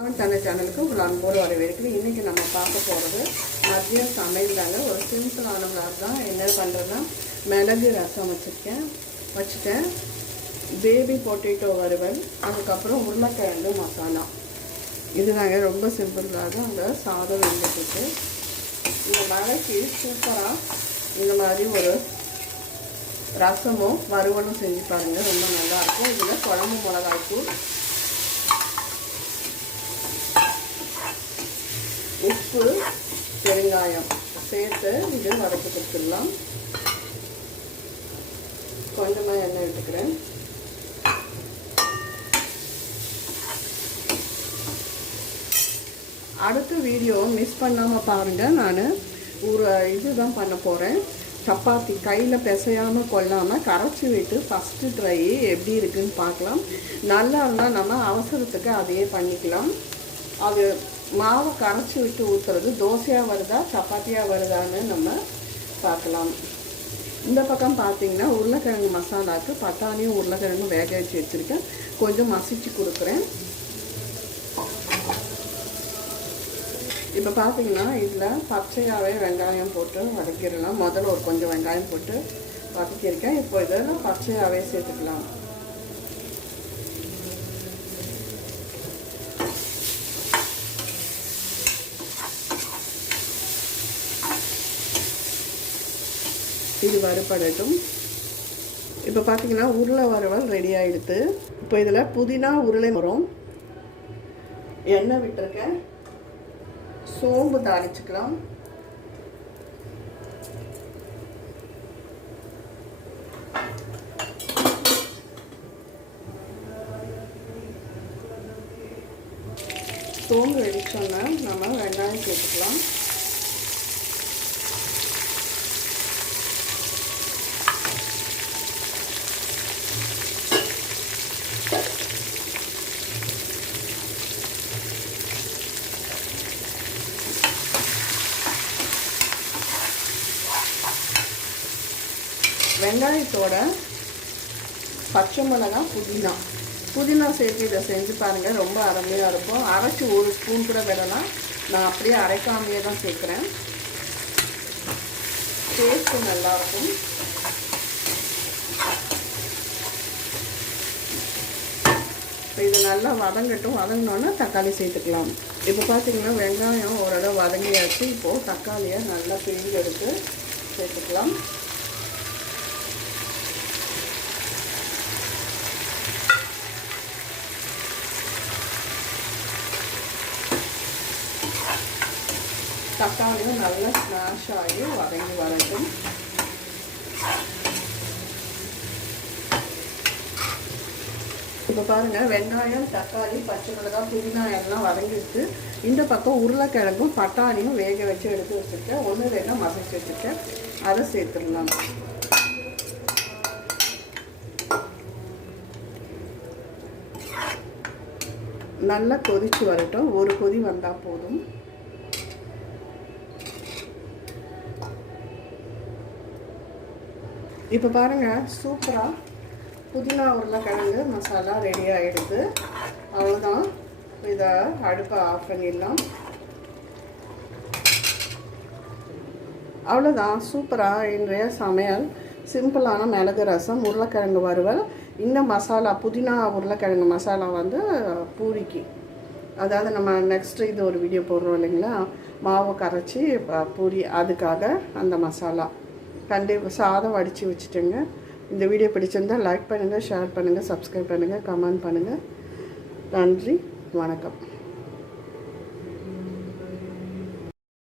இன்றைக்கி நம்ம பார்க்க போகிறது மதியம் சமையல் தாங்க. ஒரு சிம்பிளான vlog தான். என்ன பண்ணுறதுன்னா மிளகு ரசம் வச்சுருக்கேன். வச்சுட்டேன். பேபி பொட்டேட்டோ வறுவல். அதுக்கப்புறம் உருளைக்கிழங்கு மசாலா. இதுதாங்க. ரொம்ப சிம்பிளாக தான் அந்த சாதம் வெந்துட்டு இந்த மழைக்கு சூப்பராக இந்த மாதிரி ஒரு ரசமும் வறுவலும் செஞ்சு பாருங்கள் ரொம்ப நல்லாயிருக்கும் இதில் குழம்பு மிளகாய்த்தூள் உப்பு பெருங்காயம் சேர்த்து இது வதக்கி கொடுத்துடலாம். கொஞ்சமாக எண்ணெய் எடுத்துக்கிறேன். அடுத்த வீடியோ மிஸ் பண்ணாமல் பாருங்கள் நான் ஒரு இதுதான் பண்ண போகிறேன் சப்பாத்தி கையில் பிசையாமல் கொள்ளாமல் கரைச்சி விட்டு ஃபஸ்ட்டு ட்ரை எப்படி இருக்குன்னு பார்க்கலாம். நல்லா இருந்தால் நம்ம அவசரத்துக்கு அதையே பண்ணிக்கலாம். அது மாவு கரைச்சி விட்டு ஊற்றுறது தோசையாக வருதா சப்பாத்தியாக வருதான்னு நம்ம பார்க்கலாம். இந்த பக்கம் பார்த்தீங்கன்னா உருளைக்கிழங்கு மசாலாவுக்கு பட்டாணியும் உருளைக்கிழங்கும் வேக வச்சு வச்சுருக்கேன். கொஞ்சம் மசிச்சு கொடுக்குறேன். இப்போ பார்த்தீங்கன்னா இதில் பச்சையாகவே வெங்காயம் போட்டு வதக்கிடலாம். முதல்ல ஒரு கொஞ்சம் வெங்காயம் போட்டு வதக்கியிருக்கேன். இப்போ இதில் பச்சையாகவே சேர்த்துக்கலாம். இது வறுபடட்டும். இப்போ பார்த்தீங்கன்னா உருளை வறுவல் ரெடி ஆகிடுது இப்போ இதில் புதினா உருளை வரும் எண்ணெய் விட்டுருக்கேன் சோம்பு தாளிச்சுக்கலாம். சோம்பு வெடிச்சோன்னா நம்ம வெங்காயம் சேர்த்துக்கலாம். வெங்காயத்தோட பச்சை மிளகாய் புதினா. புதினா சேர்த்து இதை செஞ்சு பாருங்கள் ரொம்ப அருமையாக இருக்கும். அரைச்சி ஒரு ஸ்பூன் கூட விடலாம். நான் அப்படியே அரைக்காமையே தான் சேர்க்குறேன். டேஸ்ட்டு நல்லாயிருக்கும் இப்போ இதை நல்லா வதங்கட்டும். வதங்கினோன்னா தக்காளி சேர்த்துக்கலாம். இப்போ பார்த்தீங்கன்னா வெங்காயம் ஓரளவு வதங்கியாச்சு. இப்போது தக்காளியை நல்லா பிழிஞ்சு எடுத்து சேர்த்துக்கலாம். தக்காளியும் நல்லா ஸ்மாஷ் ஆகி வதங்கி வரட்டும் இப்போ பாருங்கள் வெங்காயம் தக்காளி பச்சை மிளகாய் புதினா எல்லாம் வதங்கிட்டு இந்த பக்கம் உருளைக்கிழங்கும் பட்டாணியும் வேக வச்சு எடுத்து வச்சுருக்கேன் ஒன்று ரெண்டாக மசிச்சு வச்சுருக்கேன் அதை சேர்த்துடலாம் நல்லா கொதிச்சு வரட்டும் ஒரு கொதி வந்தால் போதும் இப்போ பாருங்கள் சூப்பராக புதினா உருளைக்கிழங்கு மசாலா ரெடி ஆகிடுது அவ்வளோதான் இதை அடுப்பை ஆஃப் பண்ணிடலாம். அவ்வளோதான் சூப்பராக இன்றைய சமையல். சிம்பிளான மிளகு ரசம் உருளைக்கிழங்கு வறுவல். இந்த மசாலா புதினா உருளைக்கிழங்கு மசாலா வந்து பூரிக்கு. அதாவது நம்ம நெக்ஸ்ட் இது ஒரு வீடியோ போடுறோம் இல்லைங்களா? மாவு கரைச்சி பூரி அதுக்காக அந்த மசாலா. கண்டிப்பாக சாதம் வடித்து வச்சுட்டேங்க. இந்த வீடியோ பிடிச்சிருந்தால் லைக் பண்ணுங்கள் ஷேர் பண்ணுங்கள் சப்ஸ்கிரைப் பண்ணுங்கள் கமெண்ட் பண்ணுங்கள் நன்றி வணக்கம்.